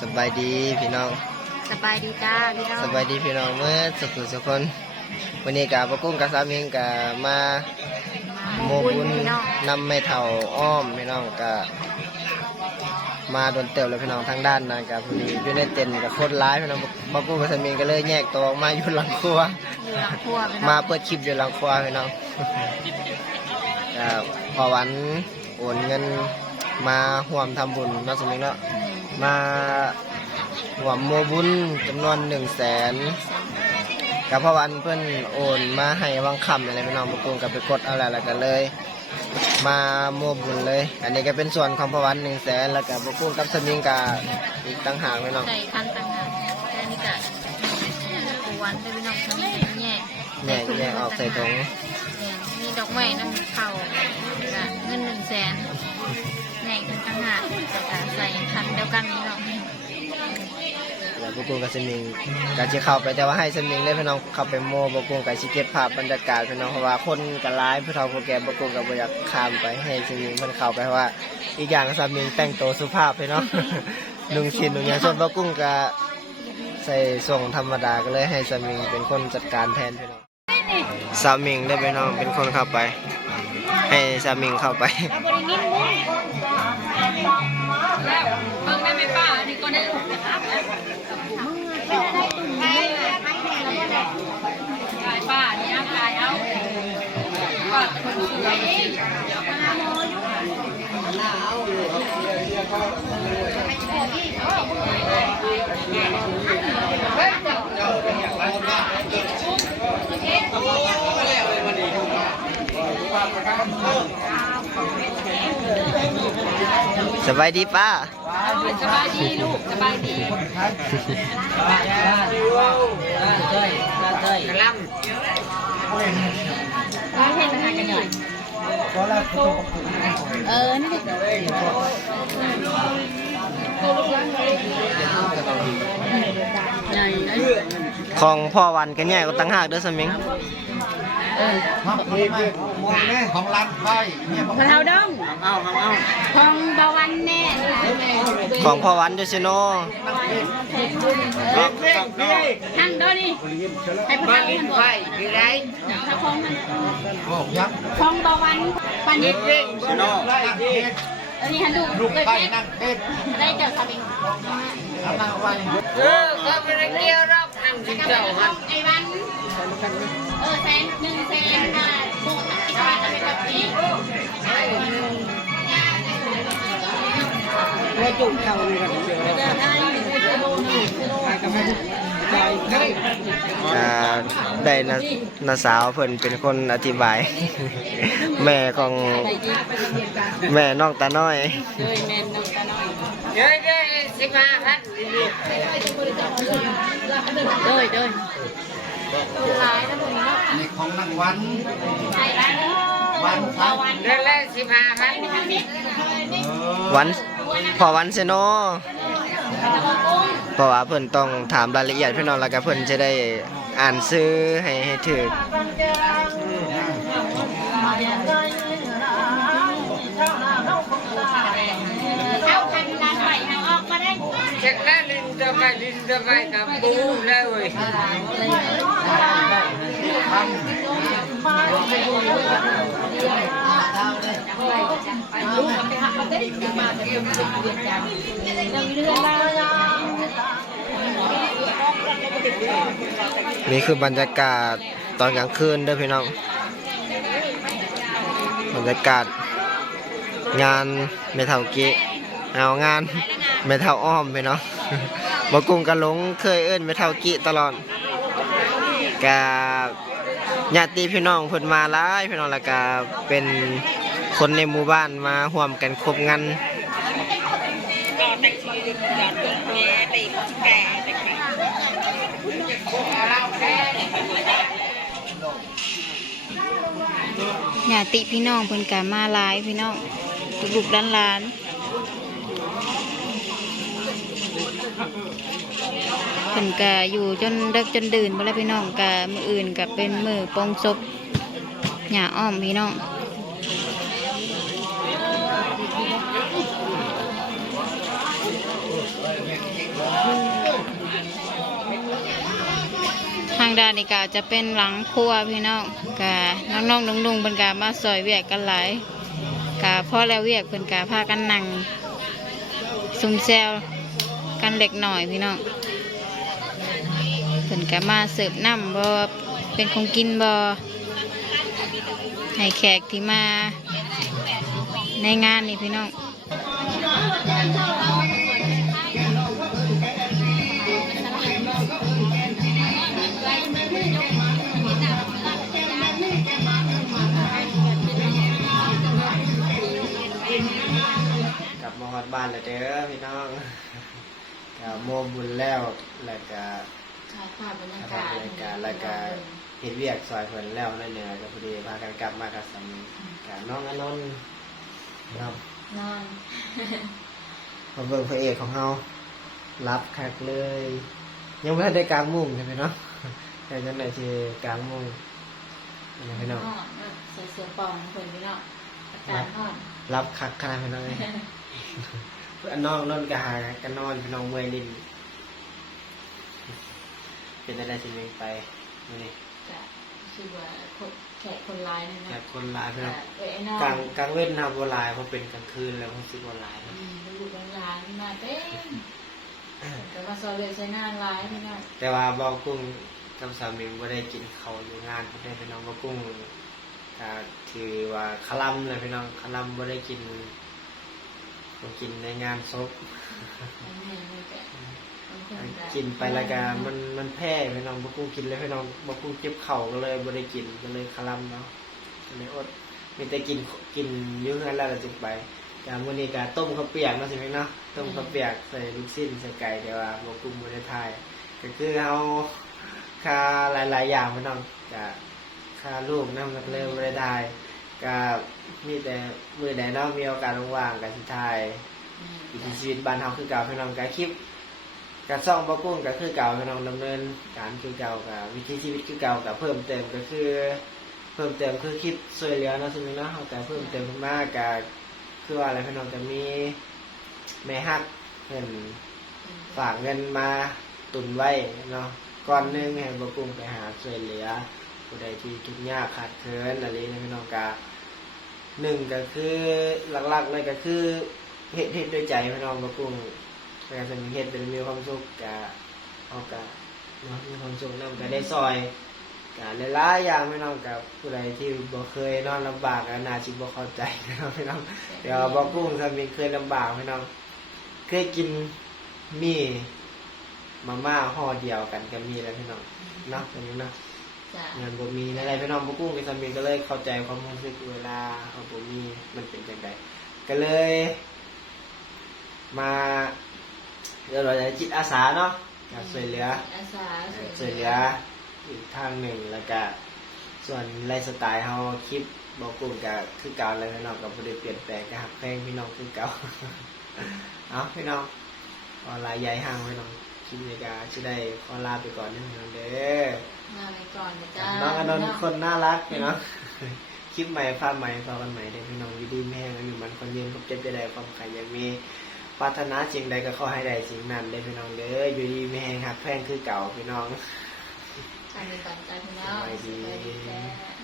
สบายดีพี่น้องสบายดีจ้าพี่น้องสบายดีพี่น้องเมื่อสุขสุขคนวันนี้กับปะกุ้งกับสามีกับมาโมโมบุบุญญพี่น้องนำไม่เท่าอ้อมพี่น้องกับมาโดนเติบแล้วพี่น้องทางด้านนะกับพอดีอยู่ในเต็นท์กับโคตรร้ายพี่น้องปะกุ้งกับสามีก็เลยแยกตัวออกมาอยู่หลังครัวอยู่หลังครัวพี่น้องมาเปิดคลิปอยู่หลังครัวพี่น้องครับพอวันโอนเงินมาห่วมทำบุญเนาะสมิงเนาะอื มาหวมโมบุญจำนวนหนึ่งแสนกับพอวันเพื่อนโอนมาให้วังคำอะไรพี่น้องมากุงกับไปกดเอาอะไรแล้วกันเลย มาโมบุญเลย อันนี้ก็เป็นส่วนของพอวันหนึ่งแสนแล้วกับกุ้งกับสมิงกับอีกต่างหากพี่น้องใส่คันต่างหากแค่นี้ก็ปูวันด้วยพี่น้องทั้งแยกแยกแยกออกใส่ถุงเนี่ยมีดอกไม้น้ำเข่าเงินหนึ่งแสน แยกกันต่างหากแต่ก็ใส่คันเดียวกันพี่น้องแล้วบุกุงกับสมิงก็จะเข้าไปแต่ว่าให้สมิงเลยพี่น้องเข้าไปโมบุกุงกับชิเก็บภาพบรรยากาศพี่น้องเพราะว่าคนกันร้ายผู้เฒ่าผู้แก่บุกุงกับบ่อยากข้ามไปให้สมิงมันเข้าไปเพราะว่า อีกอย่างสมิงแต่งตัวสุภาพพี่น้องนุ่งชินนุ่งยางส่วนบุกุงก็ใส่ส่งธรรมดาก็เลยให้สมิงเป็นคนจัดการแทนพี่น้องสามิงได้พี่น้องเป็นคนเข้าไป ให้สามิงเข้าไป เพิ่งได้ไหมป้าอันนี้ก็ได้ลูกนะครับกายป้าเนี่ยกายเอาป้าคนเสือ สบายดีป้าสบายดีลูกสบายดีร้านเทศนากันหน่อยเออนี่ใหญ่ไอ้ของพ่อวันกันใหญ่ก็ตั้งหากเด้อสมิงเออ ของร้านไพ่เนี่ยพะเทาดงเอาเอาเอาของบาวันแน่ของพ่อวันดูซิโนเร่งเร่งพี่ทางโดนี่ให้พะเทามันบอกคือไรถ้าของมันบอกยักษ์ของบาวันปันนี้เร่งชิโน่ไล่เทศอันนี้ฮันดูลูกเลยไพ่เพชรนั่งเทศได้เจอคาบิงนั่งไว้เออก็ไม่ได้เกี่ยวหรอก ทำจริงเจ้าฮะไอ้วันเออแสนหนึ่งแสนบาทโบนัสที่ว่าจะเป็นแบบนี้แล้วจุกเขาเนี่ยกันเชียวแล้วได้กับแม่ใจได้อ่าได้นะนาสาวเพิ่นเป็นคนอธิบาย แม่ของแม่น้องตาน้อยเลยแมนน้องตาน้อยเดี๋ยวได้สิบห้าพัน เลยเลยร้ายนะพวกนี้เนาะในของนั่งวันใช่ร้ายเนาะวันคตะรับวันเดือนละสิบห้าพันทางนี้วันพอวันเซโนตะวันกุ้งเพราะว่าเพิ่นต้องถามรายละเอียดพี่น้องแล้วก็เพิ่นจะได้อ่านซื้อให้ให้ถูกเข้าพันล้านใบเอาออกมาได้เช็คแล้วลินจะไปลินจะไปกับปูแล้วเว้ย นี่คือบรรยากาศตอนกลางคืนเด้อพี่น้องบรรยากาศงานเมทัลกิเอางานเมทัลอ้อมพี่น้อง บกุงกะหลงเคยเอิ้นไปเทัลกิตลอดกับญาติพี่น้องเพิ่นมาหลายพี่น้องแล้วก็เป็นคนในหมู่บ้านมาร่วมกันครบงานญาติพี่น้องเพิ่นก็มาหลายพี่น้องลูกๆหลานๆ เพิ่นกาอยู่จนเลิกจนดื่นบ่แล้วพี่น้องกะมืออื่นกับเป็นมือปองศพหญ้าอ้อมพี่น้องทางด้านนี้กาจะเป็นหลังครัวพี่น้องกาน้องๆน้องๆเป็นกะมาซอยเวียกกันหลายกาพ่อแล้วเวียกเพิ่นกะพากันนั่งซุ่มแซว กันเล็กหน่อยพี่น้องเพิ่นกะมาเสิร์ฟน้ำบ่เป็นของกินบ่ให้แขกที่มาในงานนี่พี่น้องกลับมาฮอดบ้านแล้วเด้อพี่น้อง โมบุญแล้วแล้วก็ถ่ายภาพบรรยาทำรายการแล้วก็เฮ็ดเวียกซอยเพิ่นแล้วนั่นเนี่ยก็พอดีพากันกลับมากับสามีกับน้องอนนท์ครับนอนมาเบิ่งพระเอกของเฮารับคักเลย ยังไม่ทันได้กลางมุ้งใช่ไหมเนาะแต่จังได๋สิกลางมุ้งนี่พี่น้องใส่เสื้อปลอมคนพี่น้องอากาศร้อนรับคักขนาดพี่น้องเลย เพื่อนน้องนอนก็หากันนอนพี่น้องเมื่อยลิ้นเป็นอะไรสิเมงไปมื้อนี้จะคือว่าแขกคนร้ายนี่แบนะบคนหลายพี่น้องเอ้ยไอ้น้องกลางกลางเว้นทำบัวลายเพราะเป็นกลางคืนแล้วมันสิบัวลายอืมลูกหลานมาเต้นแต่ว่าซอยเลยใช้งานร้ายพี่น้องแต่ว่าบอกกุ้งกับสามีไม่ได้กินเขาวอยู่งานไม่ได้พี่น้องบอกกุ้งก็ถือว่าคลัมเลยพี่น้องคลัมไม่ได้กิน บ่กินในงานศพอันนี้มันจะมันเพิ่งจะกินไปแล้วก็มันมันแพ้พี่น้องบอกกุ้งกินเลยพี่น้องบอกกุ้งเจ็บเข่าก็เลยไม่ได้กินก็เลยคลัมเนาะก็เลยอดมีแต่กินกินอยุ่งกันแล้วก็จุกไปแต่มื้อนี้ก็ต้มข้าวเปียกเนาะใช่ไหมเนาะต้มข้าวเปียกใส่ลูกชิ้นใส่ไก่แต่ว่าบอกกุ้งไม่ได้ทายก็คือเอาค่าหลาย ๆ อย่างพี่น้องจะค่าลูกน้ำนักเริ่มไม่ได้ได้ก็ มีแต่มือใดเนาะมีโอกาสว่างๆกันที่ไทยอืมวิถีชีวิตบ้านเฮาคือเก่าพี่น้องก็คลิปการซ่องบ่กุ้งก็คือเก่าพี่น้องดำเนิน การคือเก่ากับวิถีชีวิตคือเก่ากับเพิ่มเติมก็คือ เพิ่มเติมคือคลิปช่วยเหลือเนาะใช่ไหมเนาะเฮาก็เพิ่มเติมขึ้นมาก็คือว่าอะไรพี่น้องจะมีแม่ฮักเพิ่นฝากเงินมาตุนไว้เนาะก้อนหนึงให้บกุ้งไปหาช่วยเหลือผู้ใดที่ทุกข์ยากขาดเคินอะไรนะพี่น้องกา หนึ่งก็คือหลักๆเลยก็คือเฮ็ดเฮ็ดด้วยใจพี่น้องบกุ้งแต่จะมีเฮ็ดเป็นมีความสุขกะเอากะเนาะมีความสุขนำก็ได้ซอยกะหลายๆอย่างพี่น้องกับผู้ใดที่บ่เคยนอนลำบากก็น่าสิบ่เข้าใจนะครับพี่น้องเดี๋ยวบกุ้งถ้ามีเคยลำบากพี่น้องเคยกินมีมาม่าห่อเดียวกันก็มีแล้วพี่น้องเนาะตรงนี้เนาะ จ้ะเงินบ่มีอะไรพี่น้องบ่กุ้งกับสามีก็เลยเข้าใจความรู้สึกเวลาเขาบ่มีมันเป็นจังไดก็เลย มาเดี๋ยวเราจะจิตอาสาเนาะอยากช่วยเหลือ อาสาช่วยเหลืออีกทางหนึ่งแล้วก็ส่วนไลฟ์สไตล์เฮาคลิปบ่กุ้งก็คือเก่าเลยพี่น้องก็บ่ได้เปลี่ยนแปลงก็ฮักแพงพี่น้องคือเก่าเอาพี่น้องขอลาใหญ่ห่างไว้น้องคลิปนี้ก็จะได้ขอลาไปก่อนนะพี่น้องเด้อ มาไปก่อนนะจ้าน้องอนนท์คนน่ารักพี่น้องคลิปใหม่ภาพใหม่พอกันใหม่ได้อพี่น้องอยู่ดีแม่งอยู่มันคนยืนพบเจ็บจะได้ความใครยังมีปรารถนาสิ่งใดก็ขอให้ได้สิ่งนั้นได้อพี่น้องเด้ออยู่ดีแม่งหักแพงคือเก่าพี่น้องทำไปก่อนจ้าพี่น้องสบายดีสบายดีจ้า